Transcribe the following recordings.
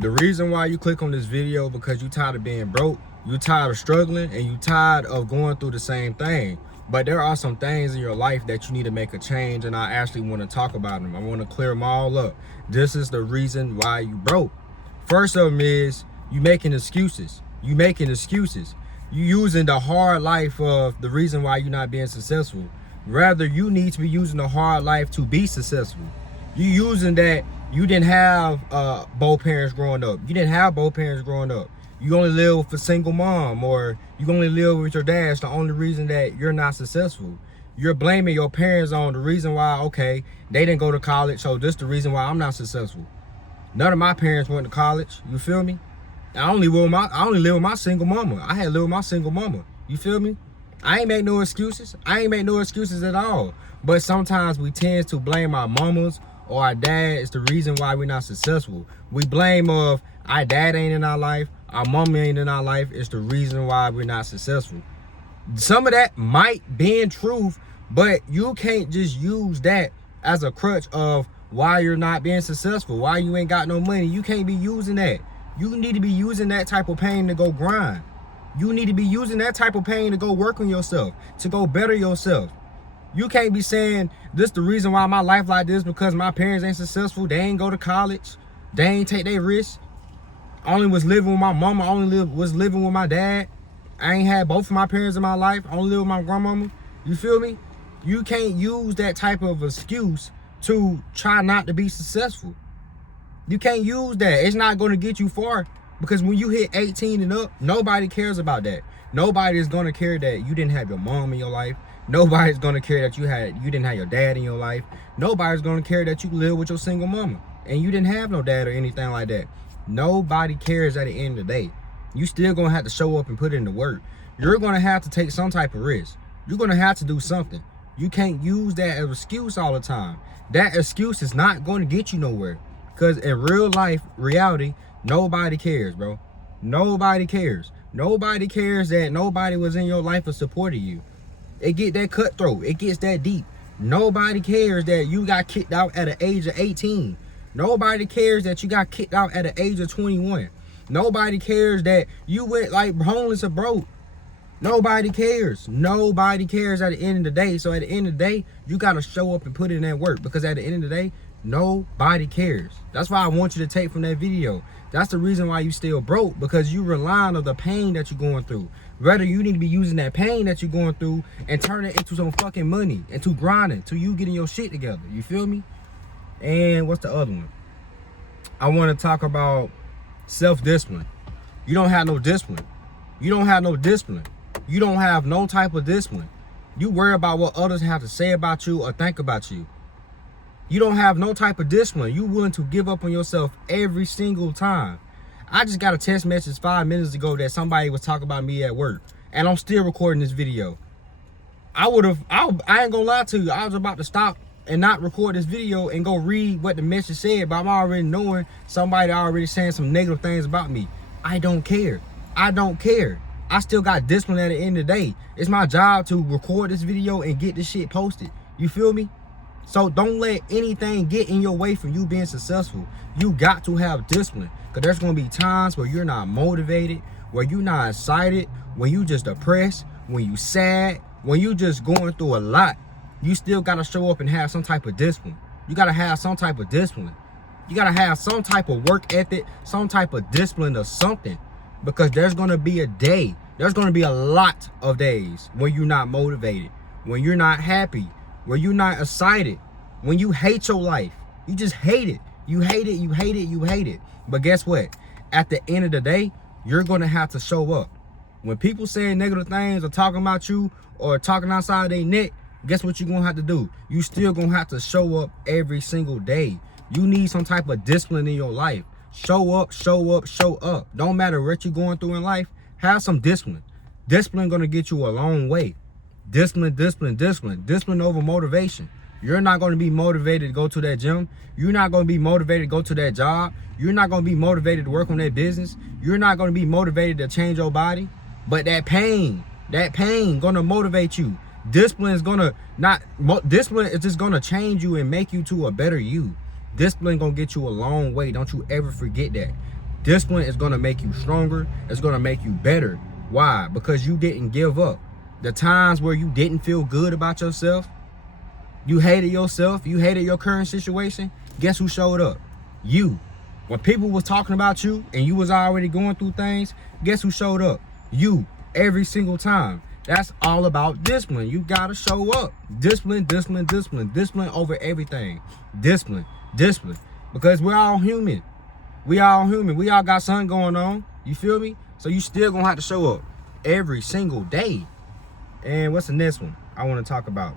The reason why you click on this video because you tired of being broke, you tired of struggling, and you tired of going through the same thing. But there are some things in your life that you need to make a change, and I actually want to talk about them. I want to clear them all up. This is the reason why you broke. First of them is you making excuses. You making excuses. You using the hard life of the reason why you're not being successful. Rather, you need to be using the hard life to be successful. You using that you didn't have both parents growing up. You didn't have both parents growing up. You only live with a single mom, or you only live with your dad. It's the only reason that you're not successful. You're blaming your parents on the reason why, okay, they didn't go to college, so this is the reason why I'm not successful. None of my parents went to college. You feel me? I only live with my single mama. I had to live with my single mama. You feel me? I ain't make no excuses. I ain't make no excuses at all. But sometimes we tend to blame our mamas or our dad is the reason why we're not successful. We blame of our dad ain't in our life, our mom ain't in our life. It's the reason why we're not successful. Some of that might be in truth, but you can't just use that as a crutch of why you're not being successful, why you ain't got no money. You can't be using that. You need to be using that type of pain to go grind. You need to be using that type of pain to go work on yourself, to go better yourself. You can't be saying this the reason why my life like this because my parents ain't successful. They ain't go to college. They ain't take their risks. I only was living with my mama. I only was living with my dad. I ain't had both of my parents in my life. I only live with my grandmama. You feel me? You can't use that type of excuse to try not to be successful. You can't use that. It's not going to get you far because when you hit 18 and up, nobody cares about that. Nobody is going to care that you didn't have your mom in your life. Nobody's going to care that you didn't have your dad in your life. Nobody's going to care that you live with your single mama and you didn't have no dad or anything like that. Nobody cares at the end of the day. You still going to have to show up and put in the work. You're going to have to take some type of risk. You're going to have to do something. You can't use that as an excuse all the time. That excuse is not going to get you nowhere. Because in real life, reality, nobody cares, bro. Nobody cares. Nobody cares that nobody was in your life or supported you. It get that cutthroat. It gets that deep. Nobody cares that you got kicked out at the age of 18. Nobody cares that you got kicked out at the age of 21. Nobody cares that you went like homeless or broke. Nobody cares. Nobody cares at the end of the day. So at the end of the day, you got to show up and put in that work because at the end of the day, nobody cares. That's why I want you to take from that video. That's the reason why you still broke, because you relying on the pain that you're going through. Rather, you need to be using that pain that you're going through and turn it into some fucking money, into grinding, to you getting your shit together. You feel me? And what's the other one? I want to talk about self-discipline. You don't have no discipline. You don't have no discipline. You don't have no type of discipline. You worry about what others have to say about you or think about you. You don't have no type of discipline. You willing to give up on yourself every single time. I just got a text message 5 minutes ago that somebody was talking about me at work, and I'm still recording this video. I ain't gonna lie to you. I was about to stop and not record this video and go read what the message said, but I'm already knowing somebody already saying some negative things about me. I don't care. I don't care. I still got discipline at the end of the day. It's my job to record this video and get this shit posted. You feel me? So don't let anything get in your way from you being successful. You got to have discipline, because there's going to be times where you're not motivated, where you're not excited, when you just depressed, when you sad, when you just going through a lot. You still got to show up and have some type of discipline. You got to have some type of discipline. You got to have some type of work ethic, some type of discipline or something, because there's going to be a day. There's going to be a lot of days when you're not motivated, when you're not happy, when you're not excited, when you hate your life. You just hate it. You hate it, you hate it, you hate it. But guess what? At the end of the day, you're going to have to show up. When people saying negative things or talking about you or talking outside their neck, guess what you're going to have to do? You still going to have to show up every single day. You need some type of discipline in your life. Show up, show up, show up. Don't matter what you're going through in life. Have some discipline. Discipline going to get you a long way. Discipline, discipline, discipline. Discipline over motivation. You're not going to be motivated to go to that gym. You're not going to be motivated to go to that job. You're not going to be motivated to work on that business. You're not going to be motivated to change your body. But that pain going to motivate you. Discipline is going to discipline is just going to change you and make you to a better you. Discipline going to get you a long way. Don't you ever forget that. Discipline is going to make you stronger. It's going to make you better. Why? Because you didn't give up. The times where you didn't feel good about yourself, you hated yourself, you hated your current situation, guess who showed up? You. When people was talking about you and you was already going through things, guess who showed up? You. Every single time. That's all about discipline. You gotta show up. Discipline, discipline, discipline. Discipline over everything. Discipline, discipline. Because we're all human. We all human. We all got something going on. You feel me? So you still gonna have to show up every single day. And what's the next one I want to talk about?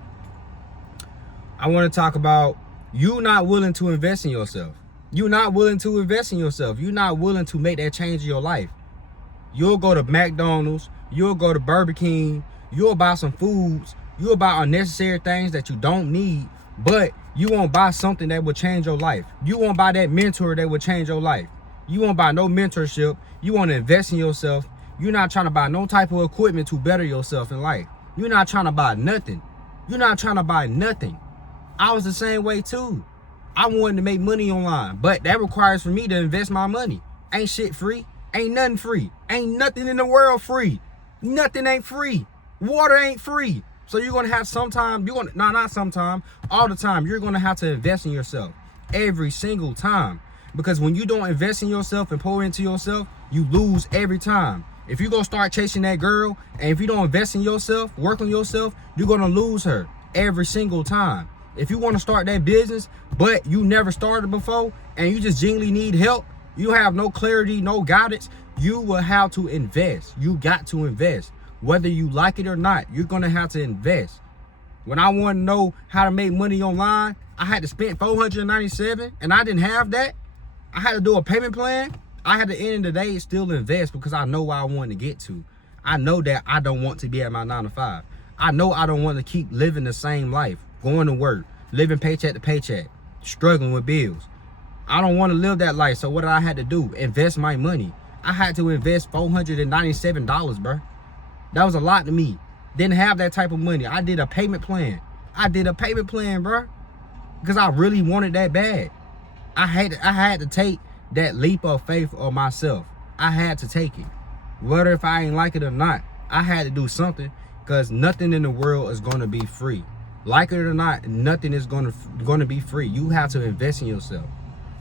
I want to talk about you not willing to invest in yourself. You're not willing to invest in yourself. You're not willing to make that change in your life. You'll go to McDonald's. You'll go to Burger King. You'll buy some foods. You'll buy unnecessary things that you don't need, but you won't buy something that will change your life. You won't buy that mentor that will change your life. You won't buy no mentorship. You want to invest in yourself. You're not trying to buy no type of equipment to better yourself in life. You're not trying to buy nothing. You're not trying to buy nothing. I was the same way too. I wanted to make money online, but that requires for me to invest my money. Ain't shit free. Ain't nothing free. Ain't nothing in the world free. Nothing ain't free. Water ain't free. So you're going to have sometime, not sometime, all the time, you're going to have to invest in yourself every single time. Because when you don't invest in yourself and pour into yourself, you lose every time. If you're going to start chasing that girl, and if you don't invest in yourself, work on yourself, you're going to lose her every single time. If you want to start that business, but you never started before, and you just genuinely need help, you have no clarity, no guidance, you will have to invest. You got to invest. Whether you like it or not, you're going to have to invest. When I want to know how to make money online, I had to spend $497, and I didn't have that. I had to do a payment plan. I had to end of the day still invest because I know where I want to get to. I know that I don't want to be at my 9 to 5. I know I don't want to keep living the same life, going to work, living paycheck to paycheck, struggling with bills. I don't want to live that life. So what did I have to do? Invest my money. I had to invest $497, bro. That was a lot to me. Didn't have that type of money. I did a payment plan. Bro, because I really wanted that bad. I had to take that leap of faith of myself. I had to take it. Whether if I ain't like it or not, I had to do something, because nothing in the world is going to be free. Like it or not, nothing is going to be free. You have to invest in yourself.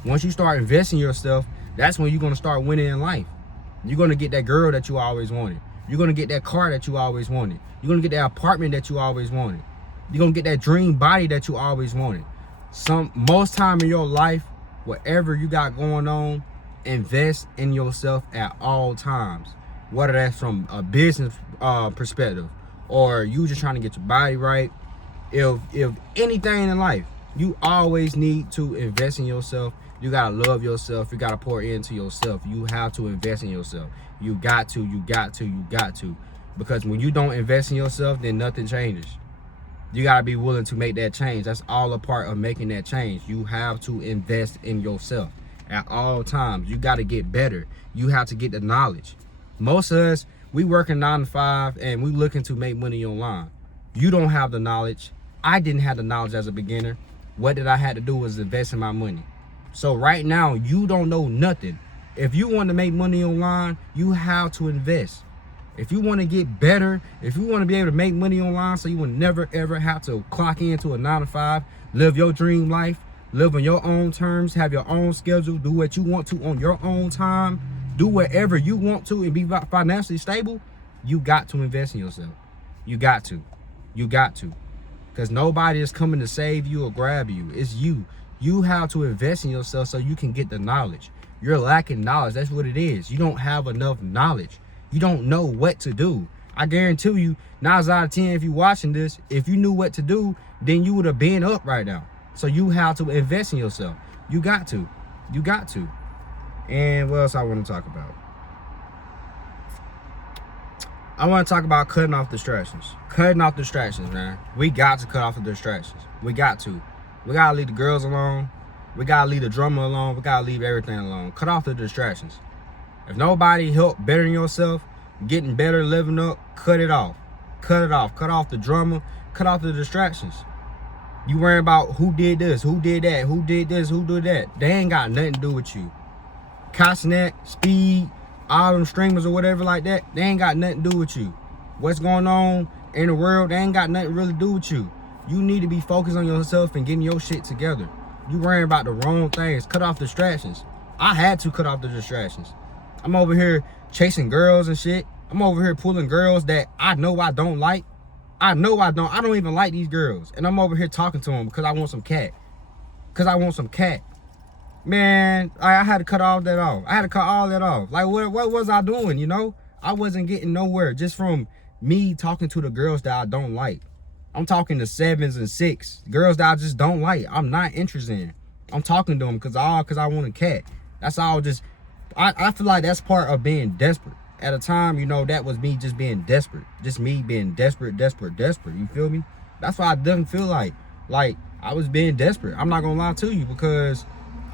Once you start investing in yourself, that's when you're going to start winning in life. You're going to get that girl that you always wanted. You're going to get that car that you always wanted. You're going to get that apartment that you always wanted. You're going to get that dream body that you always wanted. Most time in your life, whatever you got going on, invest in yourself at all times. Whether that's from a business perspective, or you just trying to get your body right. If anything in life, you always need to invest in yourself. You gotta love yourself. You gotta pour into yourself. You have to invest in yourself. You got to. Because when you don't invest in yourself, then nothing changes. You gotta be willing to make that change. That's all a part of making that change. You have to invest in yourself at all times. You gotta get better. You have to get the knowledge. Most of us, we working 9 to 5 and we looking to make money online. You don't have the knowledge. I didn't have the knowledge as a beginner. What did I have to do was invest in my money. So right now, you don't know nothing. If you want to make money online, you have to invest. If you want to get better, if you want to be able to make money online so you will never ever have to clock into a 9 to 5, live your dream life, live on your own terms, have your own schedule, do what you want to on your own time, do whatever you want to and be financially stable, you got to invest in yourself. You got to. Because nobody is coming to save you or grab you. It's you. You have to invest in yourself so you can get the knowledge. You're lacking knowledge. That's what it is. You don't have enough knowledge. You don't know what to do. I guarantee you, 9 out of 10, if you're watching this, if you knew what to do, then you would have been up right now. So you have to invest in yourself. You got to. And what else I want to talk about? I want to talk about cutting off distractions. Man. We got to cut off the distractions. We got to. We got to leave the girls alone. We got to leave the drummer alone. We got to leave everything alone. Cut off the distractions. If nobody help bettering yourself, getting better, living up, cut it off. Cut off the drama. Cut off the distractions. You worry about who did this, who did that, who did this, who did that. They ain't got nothing to do with you. Costnet, Speed, all them streamers or whatever like that, they ain't got nothing to do with you. What's going on in the world, they ain't got nothing really to do with you. You need to be focused on yourself and getting your shit together. You worrying about the wrong things. Cut off distractions. I had to cut off the distractions. I'm over here chasing girls and shit. I'm over here pulling girls that I know I don't like. I don't even like these girls. And I'm over here talking to them because I want some cat. Man, I had to cut all that off. I had to cut all that off. Like, what was I doing, you know? I wasn't getting nowhere just from me talking to the girls that I don't like. I'm talking to 7s and 6. Girls that I just don't like. I'm not interested in. I'm talking to them because I want a cat. That's all just... I feel like that's part of being desperate. At a time, you know, that was me just being desperate. Just me being desperate. You feel me? That's why I didn't feel like I was being desperate. I'm not gonna lie to you because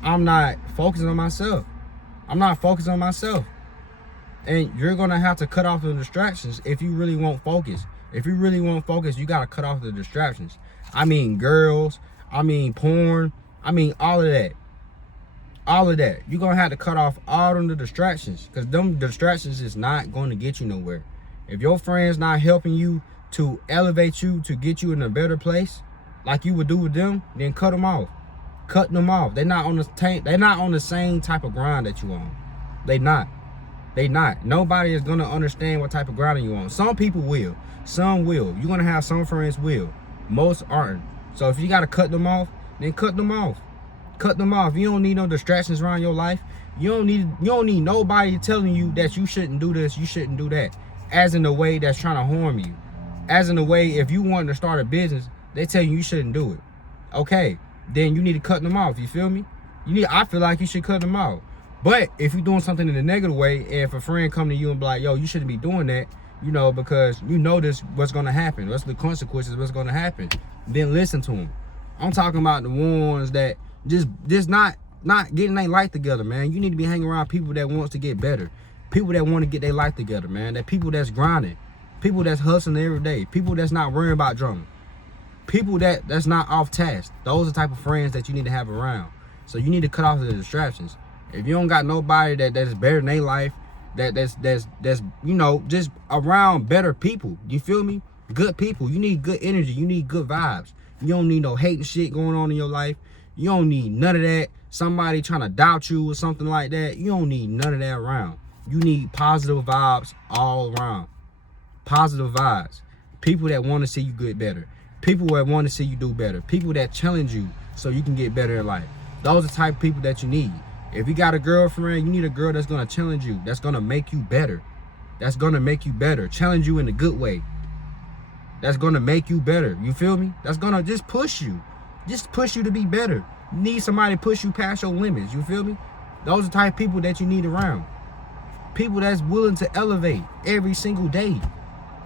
I'm not focusing on myself. And you're gonna have to cut off the distractions if you really want focus. If you really want focus, you gotta cut off the distractions. I mean girls, I mean porn, I mean all of that. You're gonna have to cut off all them the distractions, because them distractions is not going to get you nowhere. If your friends not helping you to elevate you, to get you in a better place, like you would do with them, then cut them off. They're not on the same type of grind that you on. They not. Nobody is gonna understand what type of grind you on. Some people will. Some will. You're gonna have some friends will. Most aren't. So if you gotta cut them off, then cut them off. You don't need no distractions around your life. You don't need nobody telling you that you shouldn't do this, you shouldn't do that, as in a way that's trying to harm you. As in a way, if you want to start a business, they tell you shouldn't do it. Okay, then you need to cut them off. You feel me? I feel like you should cut them off. But if you're doing something in a negative way, and if a friend come to you and be like, yo, you shouldn't be doing that, you know, because you know what's gonna happen. What's the consequences? What's gonna happen? Then listen to them. I'm talking about the ones that just not getting their life together, man. You need to be hanging around people that wants to get better, people that want to get their life together, man. That people that's grinding, people that's hustling every day, people that's not worrying about drama, people that's not off task. Those are the type of friends that you need to have around. So you need to cut off the distractions. If you don't got nobody that's better than their life, that's you know, just around better people, you feel me? Good people. You need good energy. You need good vibes. You don't need no hating shit going on in your life. You don't need none of that. Somebody trying to doubt you or something like that. You don't need none of that around. You need positive vibes all around. Positive vibes. People that want to see you get better. People that want to see you do better. People that challenge you so you can get better in life. Those are the type of people that you need. If you got a girlfriend, you need a girl that's going to challenge you. That's going to make you better. Challenge you in a good way. That's going to make you better. You feel me? That's going to just push you. Just push you to be better. You need somebody to push you past your limits. You feel me? Those are the type of people that you need around. People that's willing to elevate every single day.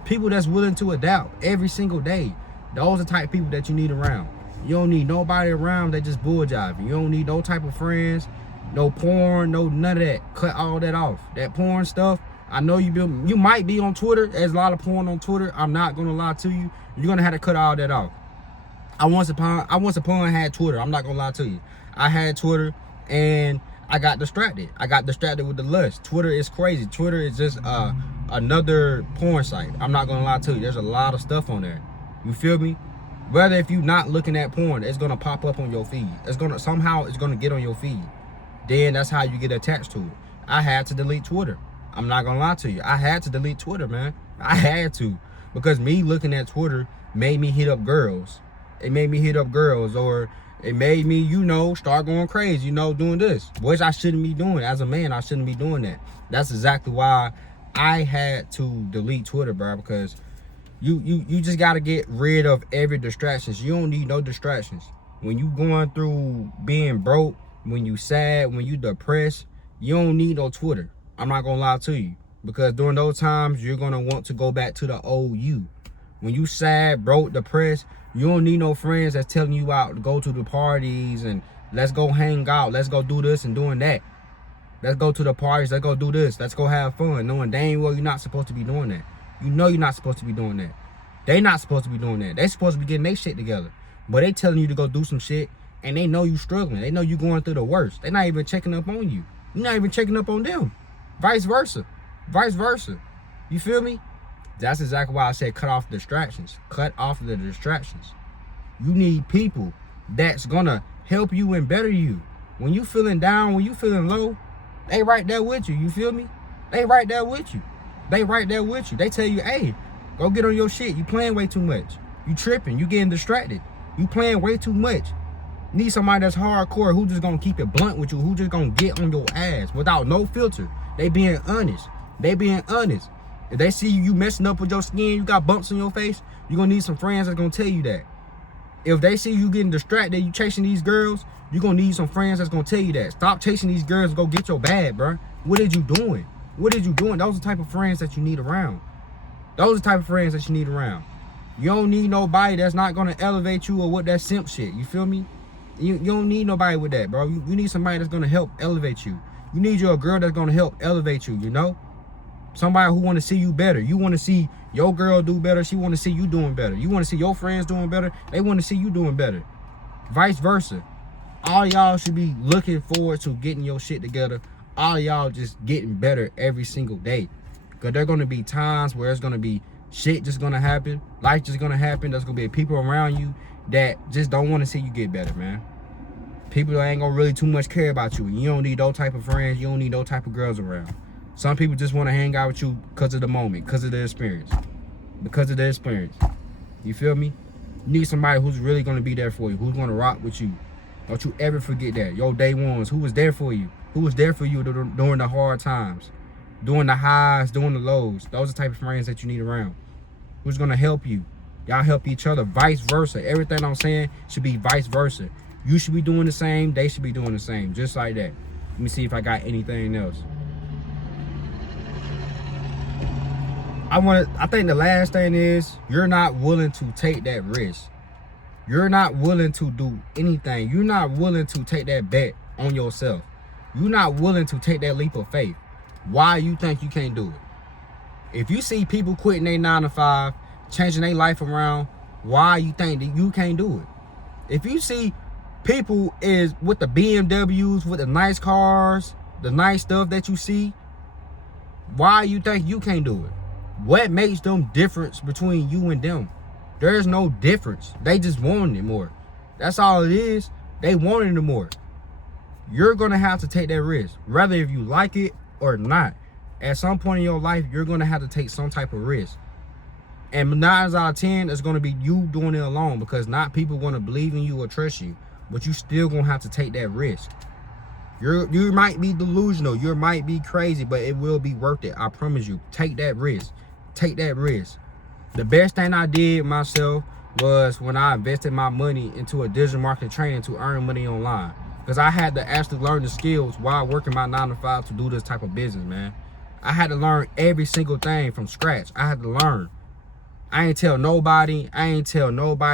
People that's willing to adapt every single day. Those are the type of people that you need around. You don't need nobody around that just bull jiving. You don't need no type of friends, no porn, no none of that. Cut all that off. That porn stuff, I know you might be on Twitter. There's a lot of porn on Twitter. I'm not gonna lie to you. You're gonna have to cut all that off. I once upon had Twitter. I'm not gonna lie to you. I had Twitter and I got distracted. With the lust. Twitter is crazy. Twitter is just another porn site. I'm not gonna lie to you. There's a lot of stuff on there. You feel me? Whether if you're not looking at porn, it's gonna pop up on your feed. It's gonna get on your feed. Then that's how you get attached to it. I had to delete Twitter. I'm not gonna lie to you. I had to delete Twitter, man. I had to, because me looking at Twitter made me hit up girls. It made me hit up girls, or it made me, you know, start going crazy, you know, doing this, which I shouldn't be doing. As a man, I shouldn't be doing that. That's exactly why I had to delete Twitter, bro, because you just got to get rid of every distractions. You don't need no distractions. When you going through being broke, when you sad, when you depressed, you don't need no Twitter. I'm not going to lie to you, because during those times, you're going to want to go back to the old you. When you sad, broke, depressed, you don't need no friends that's telling you out to go to the parties and let's go hang out, let's go do this and doing that. Let's go to the parties, let's go do this, let's go have fun, knowing dang well you're not supposed to be doing that. You know you're not supposed to be doing that. They not supposed to be doing that. They supposed to be getting their shit together. But they telling you to go do some shit, and they know you struggling. They know you going through the worst. They not even checking up on you. You're not even checking up on them. Vice versa. Vice versa. You feel me? That's exactly why I said cut off distractions. Cut off the distractions. You need people that's gonna help you and better you. When you feeling down, when you feeling low, they right there with you. You feel me? They right there with you. They right there with you. They tell you, hey, go get on your shit. You playing way too much. You tripping. You getting distracted. You playing way too much. Need somebody that's hardcore who just gonna keep it blunt with you, who just gonna get on your ass without no filter. They being honest. They being honest. If they see you messing up with your skin, you got bumps on your face, you're gonna need some friends that's gonna tell you that. If they see you getting distracted, you chasing these girls, you're gonna need some friends that's gonna tell you that. Stop chasing these girls and go get your bag, bro. What did you doing? What did you doing? Those are the type of friends that you need around. Those are the type of friends that you need around. You don't need nobody that's not gonna elevate you or with that simp shit. You feel me? You don't need nobody with that, bro. You need somebody that's gonna help elevate you. You need you a girl that's gonna help elevate you, you know? Somebody who wanna see you better. You wanna see your girl do better. She wanna see you doing better. You wanna see your friends doing better. They wanna see you doing better. Vice versa. All y'all should be looking forward to getting your shit together. All y'all just getting better every single day. Cause there gonna be times where it's gonna be shit just gonna happen. Life just gonna happen. There's gonna be people around you that just don't wanna see you get better, man. People that ain't gonna really too much care about you. You don't need those type of friends. You don't need those type of girls around. Some people just want to hang out with you because of the moment, because of the experience. Because of the experience. You feel me? You need somebody who's really going to be there for you, who's going to rock with you. Don't you ever forget that. Your day ones, who was there for you? Who was there for you during the hard times? During the highs, during the lows. Those are the type of friends that you need around. Who's going to help you? Y'all help each other, vice versa. Everything I'm saying should be vice versa. You should be doing the same. They should be doing the same. Just like that. Let me see if I got anything else. I think the last thing is you're not willing to take that risk. You're not willing to do anything. You're not willing to take that bet on yourself. You're not willing to take that leap of faith. Why you think you can't do it? If you see people quitting their 9 to 5, changing their life around, why you think that you can't do it? If you see people is with the BMWs, with the nice cars, the nice stuff that you see, why you think you can't do it? What makes them difference between you and them? There's no difference. They just wanted it more. That's all it is. They wanted it more. You're gonna have to take that risk, whether if you like it or not. At some point in your life, you're gonna have to take some type of risk. And 9 out of 10, it's gonna be you doing it alone, because not people gonna believe in you or trust you. But you still gonna have to take that risk. You might be delusional, you might be crazy, but it will be worth it. I promise you. Take that risk. Take that risk. The best thing I did myself was when I invested my money into a digital marketing training to earn money online. Because I had to actually learn the skills while working my 9 to 5 to do this type of business, man. I had to learn every single thing from scratch. I had to learn. I ain't tell nobody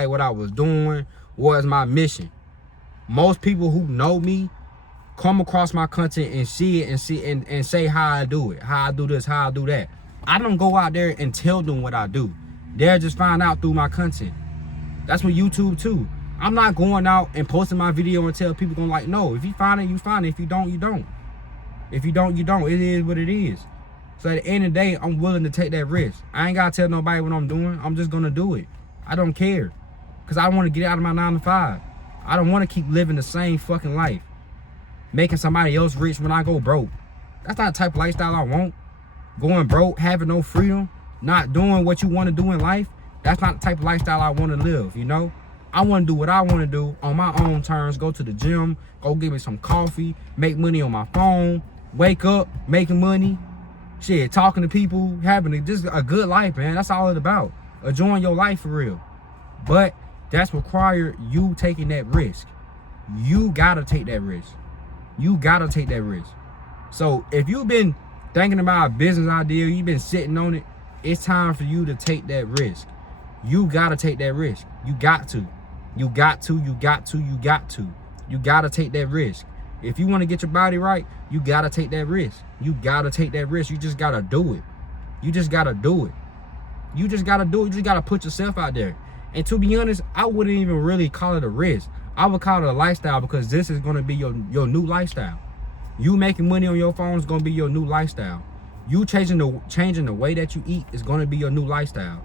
what I was doing, what was my mission. Most people who know me come across my content and see it and say how I do it, how I do this, how I do that. I don't go out there and tell them what I do. They'll just find out through my content. That's with YouTube too. I'm not going out and posting my video and tell people going like, no, if you find it, you find it. If you don't, you don't. If you don't, you don't. It is what it is. So at the end of the day, I'm willing to take that risk. I ain't got to tell nobody what I'm doing. I'm just going to do it. I don't care. Because I want to get out of my 9 to 5. I don't want to keep living the same fucking life. Making somebody else rich when I go broke. That's not the type of lifestyle I want. Going broke, having no freedom, not doing what you want to do in life. That's not the type of lifestyle I want to live, you know? I want to do what I want to do on my own terms. Go to the gym, go get me some coffee, make money on my phone, wake up, making money, shit, talking to people, having just a good life, man. That's all it's about. Enjoying your life for real. But that's required you taking that risk. You gotta take that risk. You gotta take that risk. So if you've been thinking about a business idea, you've been sitting on it, it's time for you to take that risk. You gotta take that risk. You got to. You got to, you got to, you got to. You gotta take that risk. If you want to get your body right, you gotta take that risk. You gotta take that risk. You just gotta do it. You just gotta do it. You just gotta do it. You just gotta put yourself out there. And to be honest, I wouldn't even really call it a risk. I would call it a lifestyle, because this is gonna be your new lifestyle. You making money on your phone is gonna be your new lifestyle. You changing the way that you eat is gonna be your new lifestyle.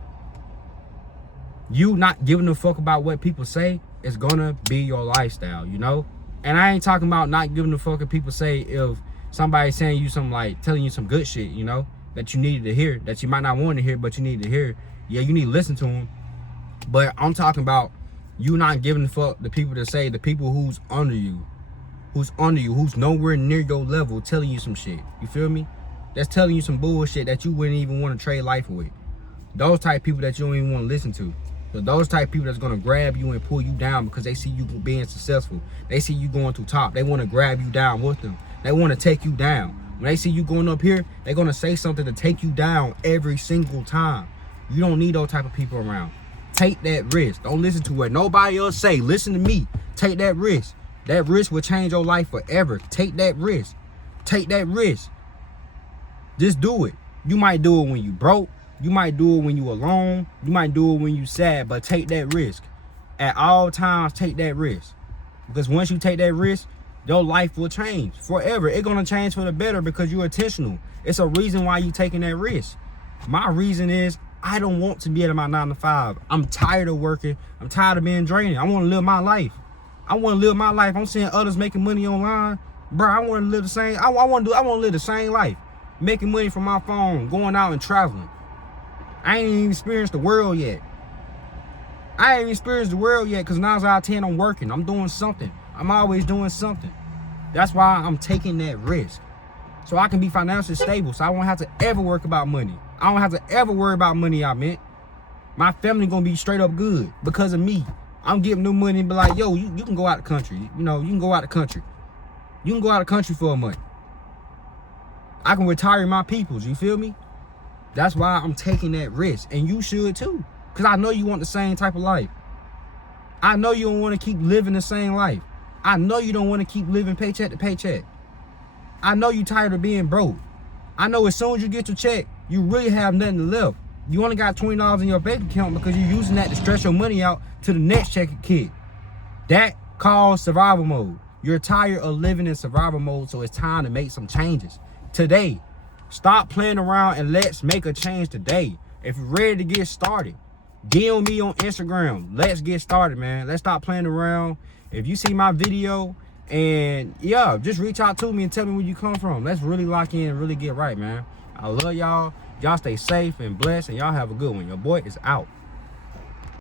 You not giving a fuck about what people say is gonna be your lifestyle, you know? And I ain't talking about not giving a fuck if people say, if somebody's saying you some, like, telling you some good shit, you know, that you needed to hear, that you might not want to hear, but you need to hear. Yeah, you need to listen to them. But I'm talking about you not giving a fuck the people that say, the people who's under you, who's nowhere near your level, telling you some shit. You feel me? That's telling you some bullshit that you wouldn't even want to trade life with. Those type people that you don't even want to listen to. So those type people that's gonna grab you and pull you down because they see you being successful. They see you going to top. They want to grab you down with them. They want to take you down. When they see you going up here, they're gonna say something to take you down every single time. You don't need those type of people around. Take that risk. Don't listen to what nobody else say. Listen to me. Take that risk. That risk will change your life forever. Take that risk. Take that risk. Just do it. You might do it when you broke. You might do it when you alone. You might do it when you sad, but take that risk. At all times, take that risk. Because once you take that risk, your life will change forever. It's going to change for the better because you're intentional. It's a reason why you're taking that risk. My reason is I don't want to be at my 9 to 5. I'm tired of working. I'm tired of being draining. I want to live my life. I want to live my life. I'm seeing others making money online. Bro, I want to live the same. I want to live the same life. Making money from my phone, going out and traveling. I ain't even experienced the world yet. Because 9 out of 10 I'm working. I'm doing something. I'm always doing something. That's why I'm taking that risk. So I can be financially stable. So I won't have to ever worry about money. I don't have to ever worry about money I meant. My family gonna be straight up good because of me. I'm giving them money and be like, yo, you can go out the country. You know, you can go out the country. You can go out the country for a month. I can retire my peoples, you feel me? That's why I'm taking that risk. And you should too. Because I know you want the same type of life. I know you don't want to keep living the same life. I know you don't want to keep living paycheck to paycheck. I know you tired of being broke. I know as soon as you get your check, you really have nothing left. You only got $20 in your bank account because you're using that to stretch your money out to the next check kid. That calls survival mode. You're tired of living in survival mode, so it's time to make some changes. Today, stop playing around and let's make a change today. If you're ready to get started, DM me on Instagram. Let's get started, man. Let's stop playing around. If you see my video, and yeah, just reach out to me and tell me where you come from. Let's really lock in and really get right, man. I love y'all. Y'all stay safe and blessed, and y'all have a good one. Your boy is out.